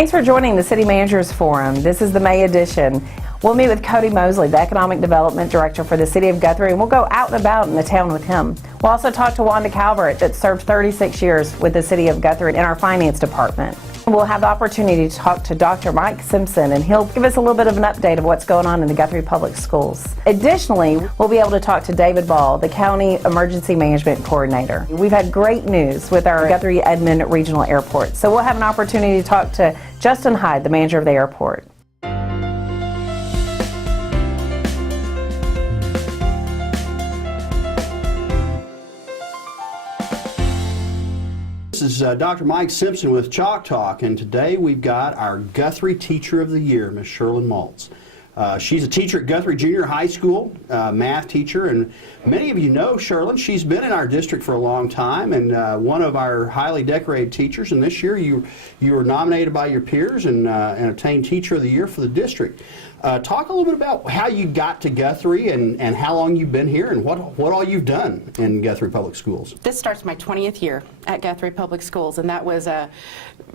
Thanks for joining the City Managers Forum. This is the May edition. We'll meet with Cody Moseley, the Economic Development Director for the City of Guthrie, and we'll go out and about in the town with him. We'll also talk to Wanda Calvert, that served 36 years with the City of Guthrie in our Finance Department. We'll have the opportunity to talk to Dr. Mike Simpson, and he'll give us a little bit of an update of what's going on in the Guthrie Public Schools. Additionally, we'll be able to talk to David Ball, the County Emergency Management Coordinator. We've had great news with our Guthrie Edmond Regional Airport, so we'll have an opportunity to talk to Justin Heid, the manager of the airport. This is Dr. Mike Simpson with Chalk Talk, and today we've got our Guthrie Teacher of the Year, Ms. Sherlyn Maltz. She's a teacher at Guthrie Junior High School, math teacher, and many of you know Sherlyn. She's been in our district for a long time and one of our highly decorated teachers, and this year you were nominated by your peers and obtained Teacher of the Year for the district. Talk a little bit about how you got to Guthrie and how long you've been here and what all you've done in Guthrie Public Schools. This starts my 20th year at Guthrie Public Schools, and that was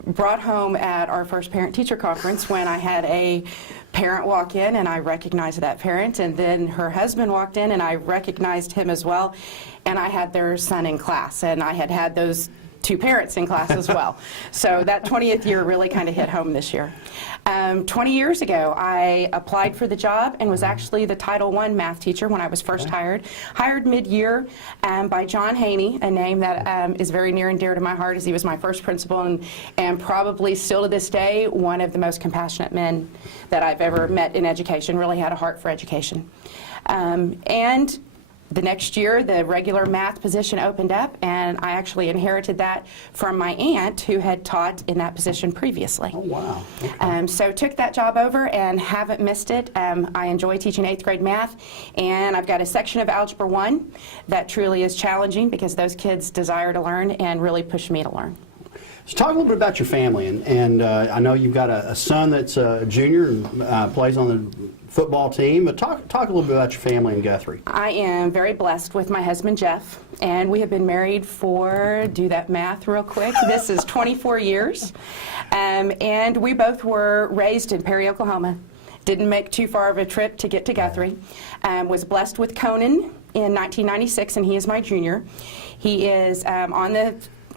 brought home at our first parent-teacher conference when I had a parent walk in and I recognized that parent, and then her husband walked in and I recognized him as well, and I had their son in class, and I had those two parents in class as well. So that 20th year really kind of hit home this year. 20 years ago, I applied for the job and was actually the Title I math teacher when I was first hired mid-year by John Haney, a name that is very near and dear to my heart, as he was my first principal and probably still to this day one of the most compassionate men that I've ever met in education, really had a heart for education. And the next year, the regular math position opened up, and I actually inherited that from my aunt who had taught in that position previously. Oh, wow. Okay. So took that job over and haven't missed it. I enjoy teaching 8th grade math, and I've got a section of Algebra 1 that truly is challenging because those kids desire to learn and really push me to learn. So talk a little bit about your family, and I know you've got a son that's a junior and plays on the football team, but talk a little bit about your family in Guthrie. I am very blessed with my husband Jeff, and we have been married for, do that math real quick, this is 24 years, and we both were raised in Perry, Oklahoma. Didn't make too far of a trip to get to Guthrie. Was blessed with Conan in 1996, and he is my junior. He is on the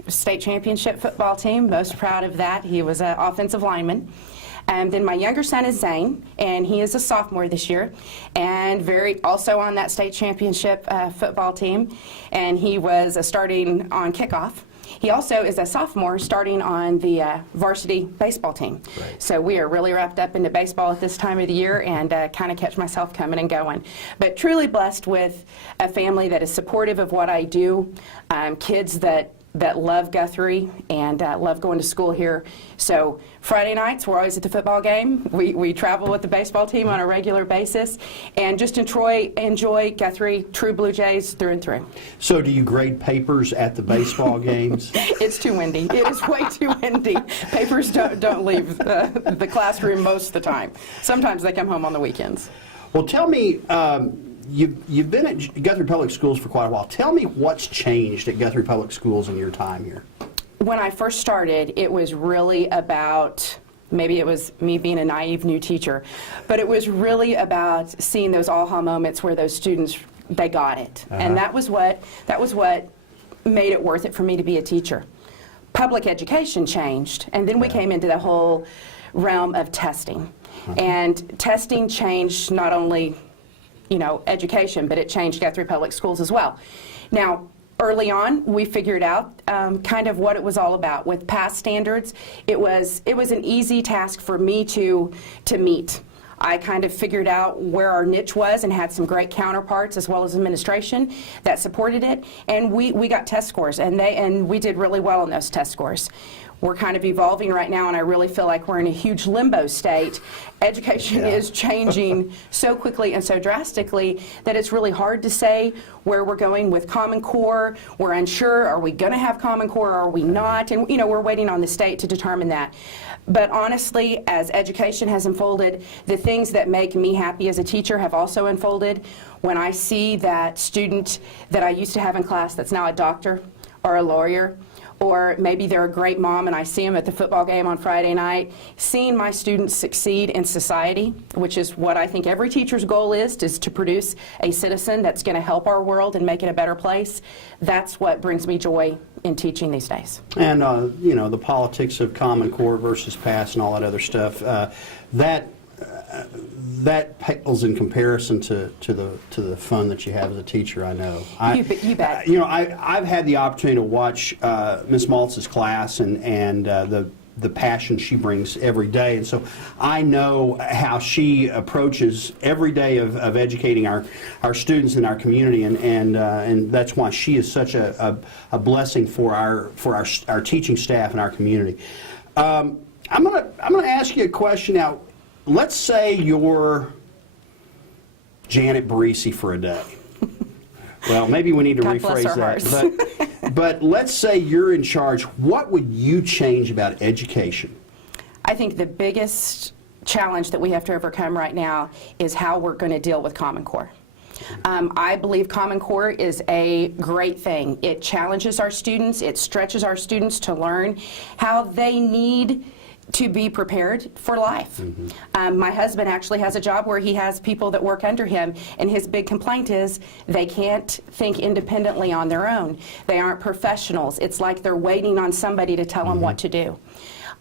state championship football team, most proud of that. He was an offensive lineman. And then my younger son is Zane, and he is a sophomore this year, and also on that state championship football team, and he was starting on kickoff. He also is a sophomore starting on the varsity baseball team. Right. So we are really wrapped up into baseball at this time of the year, and kind of catch myself coming and going. But truly blessed with a family that is supportive of what I do, kids that love Guthrie and love going to school here. So Friday nights, we're always at the football game. We travel with the baseball team on a regular basis, and just enjoy Guthrie True Blue Jays through and through. So do you grade papers at the baseball games? It's too windy. It is way too windy. Papers don't leave the classroom most of the time. Sometimes they come home on the weekends. Well, tell me, You've been at Guthrie Public Schools for quite a while. Tell me what's changed at Guthrie Public Schools in your time here. When I first started, it was really about, maybe it was me being a naive new teacher, but it was really about seeing those aha moments where those students, they got it. And that was what made it worth it for me to be a teacher. Public education changed, and then we came into the whole realm of testing. And testing changed not only education, but it changed Guthrie Public Schools as well. Now, early on, we figured out kind of what it was all about. With past standards, it was an easy task for me to meet. I kind of figured out where our niche was and had some great counterparts as well as administration that supported it, and we got test scores, and we did really well on those test scores. We're kind of evolving right now, and I really feel like we're in a huge limbo state. Education is changing so quickly and so drastically that it's really hard to say where we're going with Common Core. We're unsure, are we going to have Common Core or are we not? And we're waiting on the state to determine that. But honestly, as education has unfolded, the things that make me happy as a teacher have also unfolded. When I see that student that I used to have in class that's now a doctor, or a lawyer, or maybe they're a great mom and I see them at the football game on Friday night. Seeing my students succeed in society, which is what I think every teacher's goal is to produce a citizen that's going to help our world and make it a better place. That's what brings me joy in teaching these days. And, you know, the politics of Common Core versus pass and all that other stuff, that pales in comparison to the fun that you have as a teacher, I know. You bet. You know, I've had the opportunity to watch Ms. Maltz's class and the passion she brings every day, and so I know how she approaches every day of educating our students in our community, and that's why she is such a blessing for our teaching staff and our community. I'm gonna ask you a question now. Let's say you're Janet Barisi for a day. Well, maybe we need to God bless rephrase our that. But let's say you're in charge. What would you change about education? I think the biggest challenge that we have to overcome right now is how we're going to deal with Common Core. I believe Common Core is a great thing. It challenges our students. It stretches our students to learn how they need to be prepared for life. My husband actually has a job where he has people that work under him, and his big complaint is they can't think independently on their own. They aren't professionals. It's like they're waiting on somebody to tell them what to do.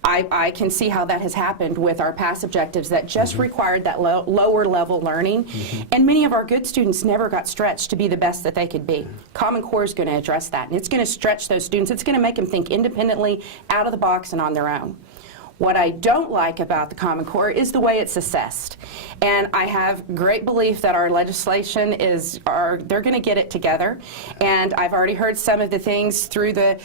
I can see how that has happened with our past objectives that just required that lower level learning, and many of our good students never got stretched to be the best that they could be. Common Core is going to address that, and it's going to stretch those students. It's going to make them think independently, out of the box, and on their own. What I don't like about the Common Core is the way it's assessed. And I have great belief that our legislation they're going to get it together. And I've already heard some of the things through the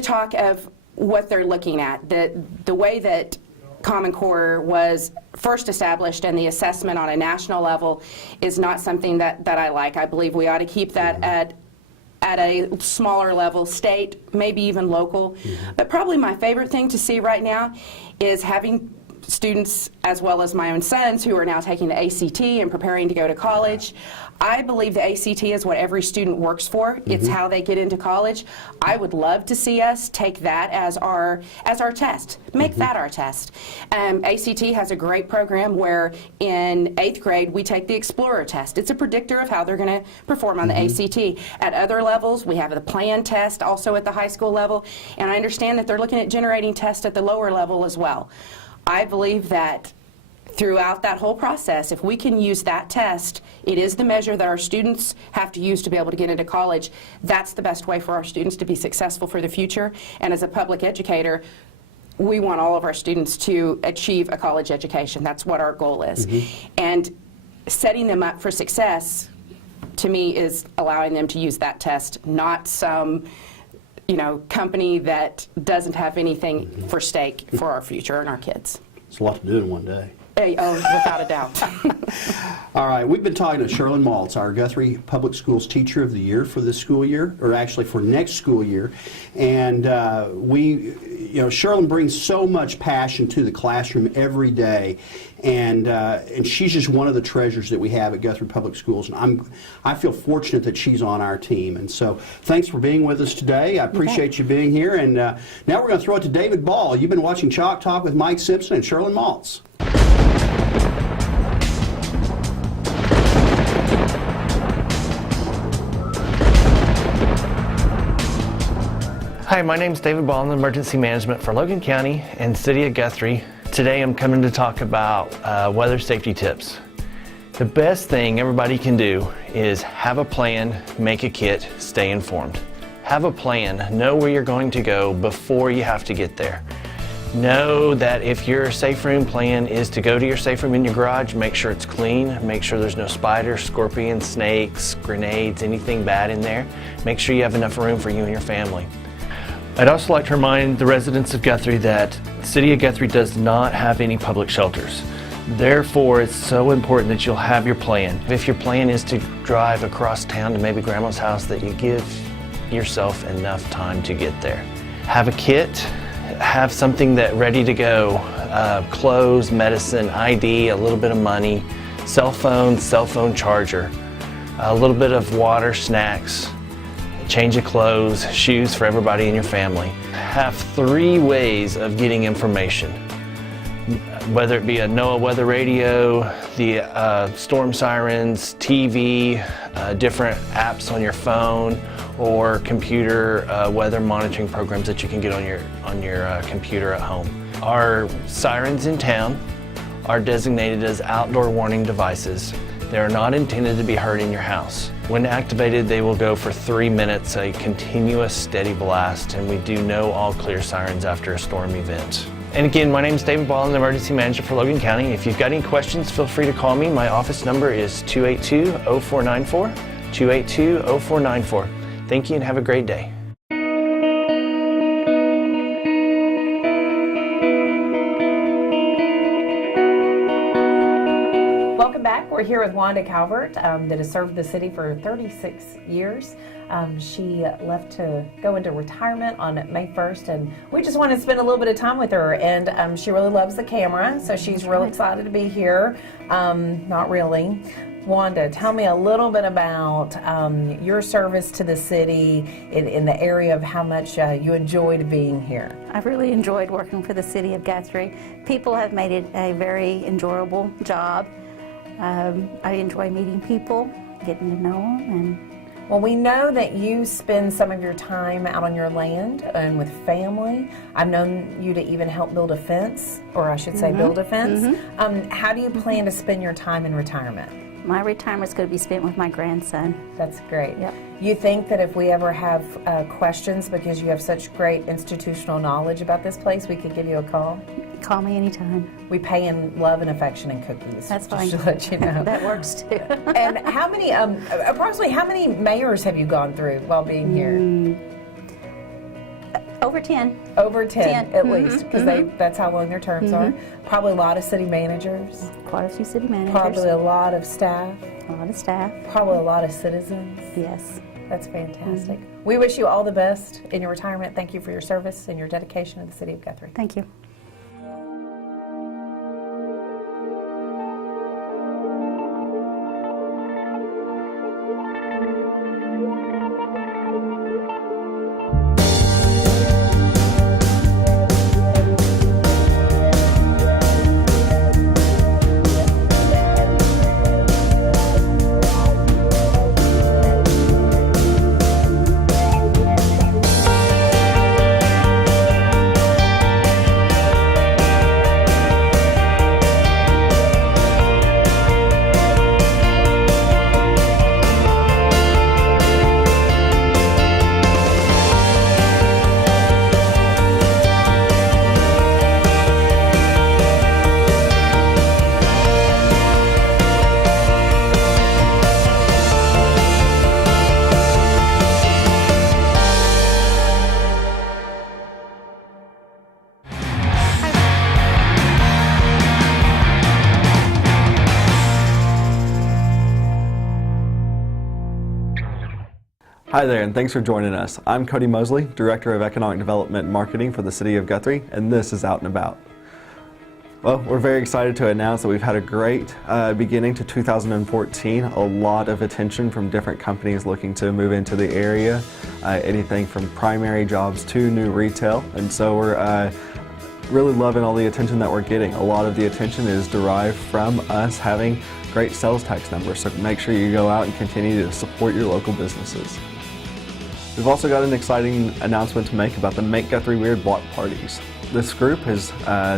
talk of what they're looking at. The way that Common Core was first established and the assessment on a national level is not something that I like. I believe we ought to keep that at a smaller level, state, maybe even local. But probably my favorite thing to see right now is having students, as well as my own sons, who are now taking the ACT and preparing to go to college. I believe the ACT is what every student works for. It's how they get into college. I would love to see us take that as our test. Make that our test. ACT has a great program where in 8th grade we take the Explorer test. It's a predictor of how they're going to perform on the ACT. At other levels, we have the Plan test also at the high school level, and I understand that they're looking at generating tests at the lower level as well. I believe that throughout that whole process, if we can use that test, it is the measure that our students have to use to be able to get into college. That's the best way for our students to be successful for the future. And as a public educator, we want all of our students to achieve a college education. That's what our goal is. And setting them up for success, to me, is allowing them to use that test, not some company that doesn't have anything for stake for our future and our kids. It's a lot to do in one day. Oh, without a doubt. All right, we've been talking to Sherlyn Maltz, our Guthrie Public Schools Teacher of the Year for this school year, or actually for next school year. And Sherlyn brings so much passion to the classroom every day, and she's just one of the treasures that we have at Guthrie Public Schools. And I feel fortunate that she's on our team. And so, thanks for being with us today. I appreciate you being here. And now we're going to throw it to David Ball. You've been watching Chalk Talk with Mike Simpson and Sherlyn Maltz. Hi, my name is David Ball. I'm in Emergency Management for Logan County and City of Guthrie. Today I'm coming to talk about weather safety tips. The best thing everybody can do is have a plan, make a kit, stay informed. Have a plan, know where you're going to go before you have to get there. Know that if your safe room plan is to go to your safe room in your garage, make sure it's clean, make sure there's no spiders, scorpions, snakes, grenades, anything bad in there. Make sure you have enough room for you and your family. I'd also like to remind the residents of Guthrie that the City of Guthrie does not have any public shelters. Therefore, it's so important that you'll have your plan. If your plan is to drive across town to maybe Grandma's house, that you give yourself enough time to get there. Have a kit, have something that ready to go, clothes, medicine, ID, a little bit of money, cell phone charger, a little bit of water, snacks. change of clothes, shoes for everybody in your family. Have 3 ways of getting information. Whether it be a NOAA weather radio, the storm sirens, TV, different apps on your phone, or computer weather monitoring programs that you can get on your computer at home. Our sirens in town are designated as outdoor warning devices. They are not intended to be heard in your house. When activated, they will go for 3 minutes, a continuous steady blast, and we do no all clear sirens after a storm event. And again, my name is David Breland, Emergency Manager for Logan County. If you've got any questions, feel free to call me. My office number is 282-0494, 282-0494. Thank you and have a great day. Welcome back. We're here with Wanda Calvert that has served the city for 36 years. She left to go into retirement on May 1st, and we just want to spend a little bit of time with her. And she really loves the camera, so she's real excited to be here. Not really. Wanda, tell me a little bit about your service to the city in the area of how much you enjoyed being here. I've really enjoyed working for the City of Guthrie. People have made it a very enjoyable job. I enjoy meeting people, getting to know them, and Well, we know that you spend some of your time out on your land and with family. I've known you to even help build a fence, or I should say build a fence. How do you plan to spend your time in retirement? my retirement's going to be spent with my grandson. That's great. Yep. You think that if we ever have questions, because you have such great institutional knowledge about this place, we could give you a call? Call me anytime. We pay in love and affection and cookies. That's fine. Just to let you know. That works too. And how many, approximately how many mayors have you gone through while being here? Over 10. Over 10 at least, because mhm. that's how long their terms are. Probably a lot of city managers. Quite a few city managers. Probably a lot of staff. A lot of staff. Probably a lot of citizens. Yes. That's fantastic. We wish you all the best in your retirement. Thank you for your service and your dedication to the city of Guthrie. Thank you. Hi there, and thanks for joining us. I'm Cody Moseley, Director of Economic Development and Marketing for the City of Guthrie, and this is Out and About. Well, we're very excited to announce that we've had a great beginning to 2014. A lot of attention from different companies looking to move into the area, anything from primary jobs to new retail, and so we're really loving all the attention that we're getting. A lot of the attention is derived from us having great sales tax numbers, so make sure you go out and continue to support your local businesses. We've also got an exciting announcement to make about the Make Guthrie Weird block parties. This group has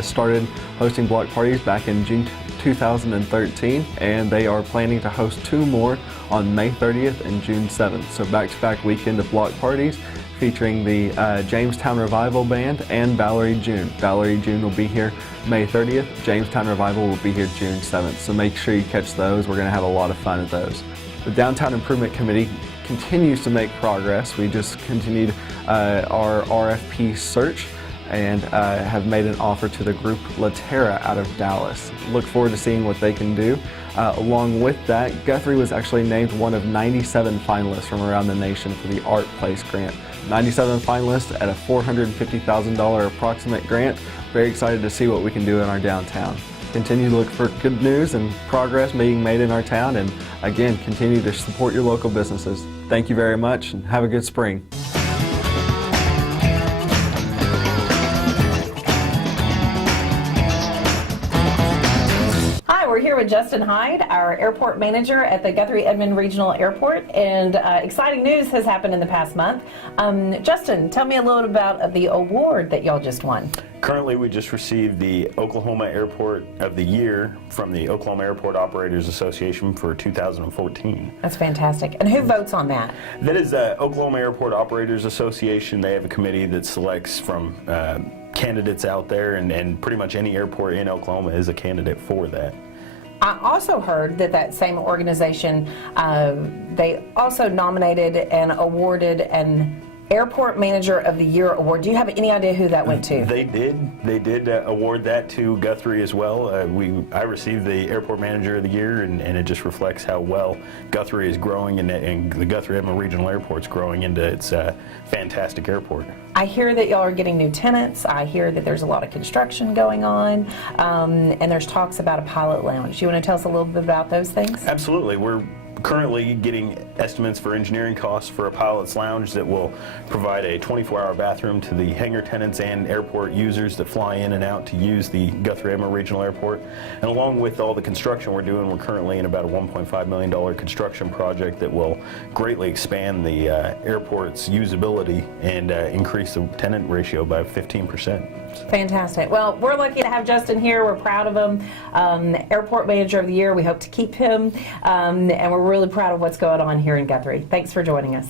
started hosting block parties back in June 2013, and they are planning to host 2 more on May 30th and June 7th. So back-to-back weekend of block parties featuring the Jamestown Revival Band and Valerie June. Valerie June will be here May 30th. Jamestown Revival will be here June 7th. So make sure you catch those. We're going to have a lot of fun at those. The Downtown Improvement Committee continues to make progress. We just continued our RFP search and have made an offer to the group Laterra out of Dallas. Look forward to seeing what they can do. Along with that, Guthrie was actually named one of 97 finalists from around the nation for the Art Place grant. 97 finalists at a $450,000 approximate grant. Very excited to see what we can do in our downtown. Continue to look for good news and progress being made in our town, and again, continue to support your local businesses. Thank you very much, and have a good spring. We're here with Justin Heid, our airport manager at the Guthrie Edmond Regional Airport, and exciting news has happened in the past month. Justin, tell me a little about the award that y'all just won. Currently, we just received the Oklahoma Airport of the Year from the Oklahoma Airport Operators Association for 2014. That's fantastic. And who votes on that? That is the Oklahoma Airport Operators Association. They have a committee that selects from candidates out there, and pretty much any airport in Oklahoma is a candidate for that. I also heard that same organization, they also nominated and awarded an Airport Manager of the Year award. Do you have any idea who that went to? They did award that to Guthrie as well. I received the Airport Manager of the Year, and it just reflects how well Guthrie is growing, and the Guthrie Edmond Regional Airport's growing into its fantastic airport. I hear that y'all are getting new tenants. I hear that there's a lot of construction going on, and there's talks about a pilot lounge. You want to tell us a little bit about those things? Absolutely. We're currently getting estimates for engineering costs for a pilot's lounge that will provide a 24-hour bathroom to the hangar tenants and airport users that fly in and out to use the Guthrie Edmond Regional Airport. And along with all the construction we're doing, we're currently in about a $1.5 million construction project that will greatly expand the airport's usability and increase the tenant ratio by 15%. Fantastic. Well, we're lucky to have Justin here. We're proud of him. Airport Manager of the Year. We hope to keep him, and we're really proud of what's going on here in Guthrie. Thanks for joining us.